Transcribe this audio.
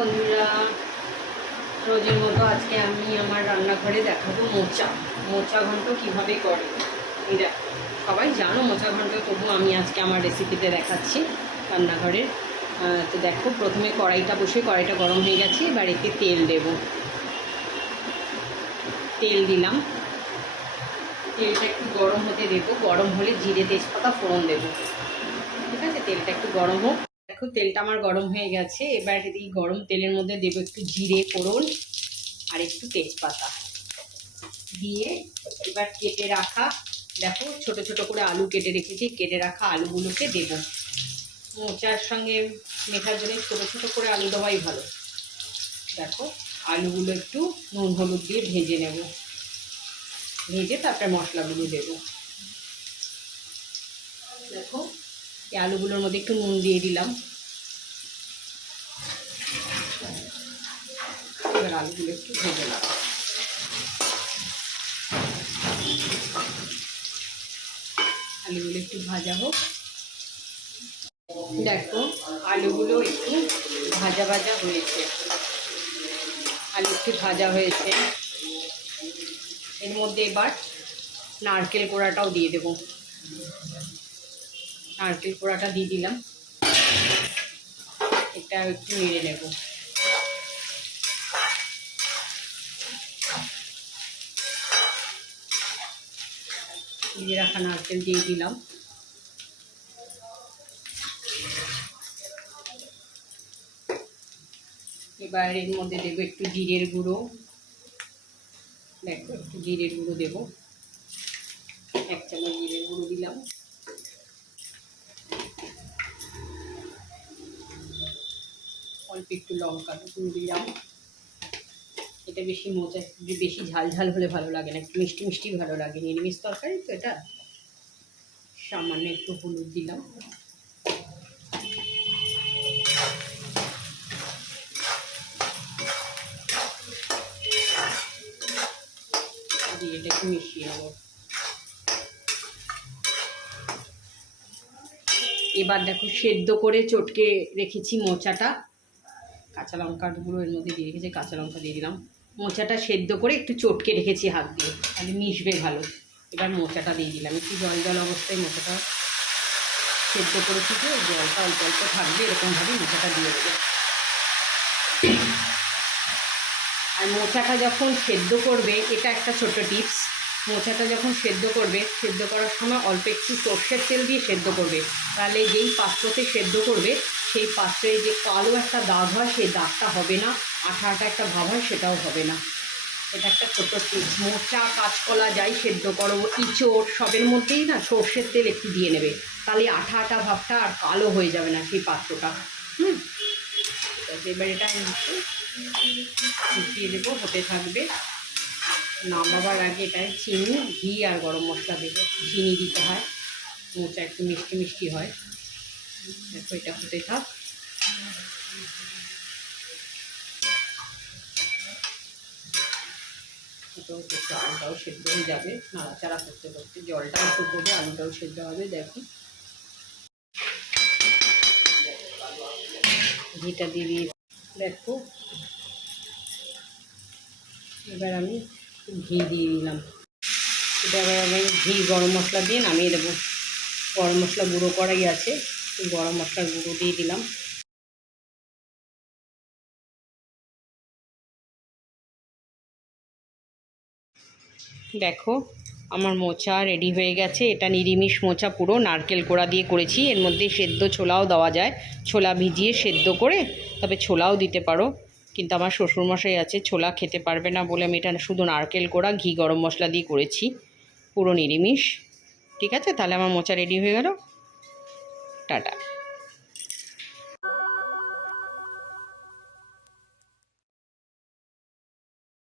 বন্ধুরা, রোজের মতো আজকে আমি আমার রান্নাঘরে দেখাবো মোচা ঘন্ট কীভাবে করে। সবাই জানো মোচা ঘন্ট, তবু আমি আজকে আমার রেসিপিতে দেখাচ্ছি রান্নাঘরের। তো দেখো, প্রথমে কড়াইটা গরম হয়ে গেছে। এবার এতে তেল দেব। তেল দিলাম, তেলটা একটু গরম হতে দেবো। গরম হলে জিরে তেজপাতা ফোড়ন দেবো। ঠিক আছে, তেলটা একটু গরম হোক। দেখো, তেলটা আমার গরম হয়ে গেছে। এবার এই গরম তেলের মধ্যে দেবো একটু জিরে ফোড়ন আর একটু তেজপাতা দিয়ে এবার কেটে রাখা, দেখো ছোট ছোট করে আলু কেটে রেখেছি, কেটে রাখা আলুগুলোকে দেবো। মোচার সঙ্গে মেখার জন্য ছোট ছোট করে আলু দেওয়াই ভালো। দেখো, আলুগুলো একটু নুন হলুদ দিয়ে ভেজে নেব। ভেজে তারপরে মশলাগুলো দেবো। দেখো, এই আলুগুলোর মধ্যে একটু নুন দিয়ে দিলাম। এবার আলুগুলো একটু ভেজে নেব। আলুগুলো একটু ভাজা হোক। দেখো, আলুগুলো একটু ভাজা ভাজা হয়েছে। আলু একটু ভাজা হয়েছে। এর মধ্যে এবার নারকেল কোড়াটাও দিয়ে দেব। নারকেল কোড়াটা দিয়ে দিলাম। এটা একটু নেড়ে নেব। দিয়ে রাখা নারকেল দিয়ে দিলাম। এবার এর মধ্যে দেবো একটু জিরের গুঁড়ো। দেখো, একটু জিরের গুঁড়ো দেবো। 1 চামচ জিরের গুঁড়ো দিলাম। অল্প একটু লঙ্কা গুঁড়ো দিলাম। এটা বেশি মোচা, বেশি ঝাল ঝাল হলে ভালো লাগে না, একটু মিষ্টি মিষ্টি ভালো লাগে। নিরামিষ তরকারি তো এটা। সামান্য একটু হলুদ দিলাম। দিয়ে এটা একটু মিশিয়ে নেব। এবার দেখো, সেদ্ধ করে চটকে রেখেছি মোচাটা। কাঁচা লঙ্কার গুঁড়ো এর মধ্যে দিয়ে রেখেছি, কাঁচা লঙ্কা দিয়ে দিলাম। মোচাটা সেদ্ধ করে একটু চটকে রেখেছি হাত দিয়ে, তাহলে মিশবে ভালো। এবার মোচাটা দিয়ে দিলাম। একটু জল জল অবস্থায় মোচাটা সেদ্ধ করেছি, যে জলটা অল্প অল্প থাকবে, এরকমভাবে মোচাটা দিয়ে দেবো। আর মোচাটা যখন সেদ্ধ করবে, এটা একটা ছোট টিপস, মোচাটা যখন সেদ্ধ করবে, সেদ্ধ করার সময় অল্প একটু সর্ষের তেল দিয়ে সেদ্ধ করবে। তাহলে যেই পাত্রতে সেদ্ধ করবে, সেই পাত্রে যে কালো একটা দাগ হয়, সেই দাগটা হবে না। আঠা আঠা একটা ভাব হয়, সেটাও হবে না। এটা একটা ছোট টিপস। মোচা, কাঁচকলা যাই সেদ্ধ করো, ইঁচড়, সবের মধ্যেই না সর্ষের তেল একটু দিয়ে নেবে। তাহলে আঠা আঠা ভাবটা আর কালো হয়ে যাবে না সেই পাত্রটা। এবার এটা মিশিয়ে দেবো, হতে থাকবে। নামাবার আগে এটায় চিনি, ঘি আর গরম মশলা দেবো। চিনি দিতে হয়, মোচা একটু মিষ্টি মিষ্টি হয়। দেখো, এটা হতে থাক। আলুটাও সেদ্ধ হয়ে যাবে, নাড়াচাড়া করতে করতে। জলটাও সেদ্ধ হবে, আলুটাও সেদ্ধ হবে। দেখো, ঘিটা দিয়ে দিয়ে দেখো। এবার আমি ঘি দিয়ে দিলাম। এটা এবার আমি ঘি গরম মশলা দিয়ে নামিয়ে দেবো। গরম মশলা গুঁড়ো করাই আছে, গরম মশলার গুঁড়ো দিয়ে দিলাম। দেখো, আমার মোচা রেডি হয়ে গেছে। এটা নিরামিষ মোচা, পুরো নারকেল কোড়া দিয়ে করেছি। এর মধ্যে সেদ্ধ ছোলাও দেওয়া যায়, ছোলা ভিজিয়ে সেদ্ধ করে, তবে ছোলাও দিতে পারো। কিন্তু আমার শ্বশুরমশাই আছে, ছোলা খেতে পারবে না বলে আমি এটা শুধু নারকেল কোড়া ঘি গরম মশলা দিয়ে করেছি, পুরো নিরামিষ। ঠিক আছে, তাহলে আমার মোচা রেডি হয়ে গেল। টাটা।